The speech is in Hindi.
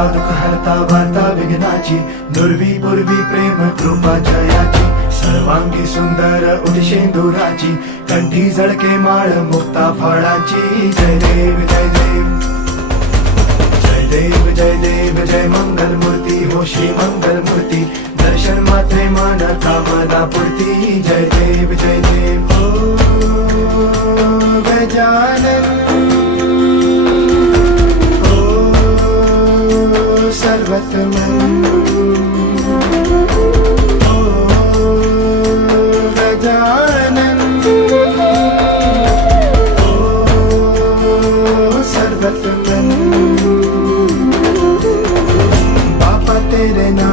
हरता दुःख हरता वार्ता विघ्नाची, दुर्वी पूर्वी प्रेम कृपा जयाची, सर्वांगी सुंदर उदिशेंदुराची, कंठी झळके माळ मुक्ता फळाची. जय देव जय देव जय देव जय देव जय मंगल मूर्ती हो श्री मंगल मूर्ती, दर्शन मात्रे मन कामना पूर्ती. जय देव जय देव हो गजानन हो सर्वतमन हो गजानन हो सर्वतमन. बापा तेरे नाम